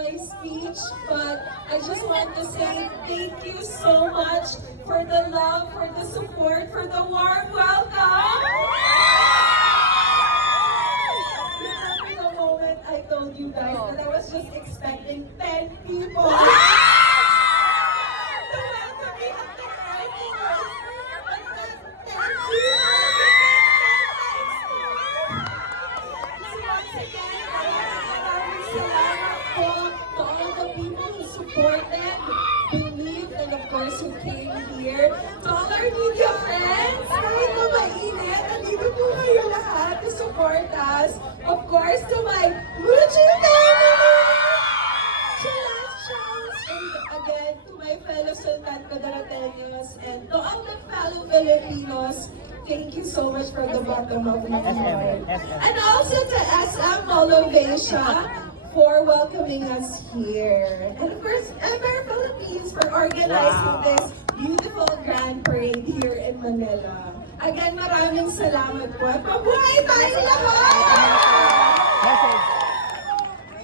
my speech, but I just want to say thank you so much for the love, for the support, for the warm welcome. Remember the moment I told you guys that I was just expecting 10 people. Supported, believed, and of course who came here. To all our media friends, kahit na mainit, nandito po kayo lahat to support us. Of course, to my Muchi family! And again, to my fellow Sultan Codarateños, and to all the fellow Filipinos, thank you so much from the bottom of my heart. And also to SM Molovacia for welcoming us here. And of course, Empire Philippines for organizing this beautiful grand parade here in Manila. Again, maraming salamat po at mabuhay tayo lahat!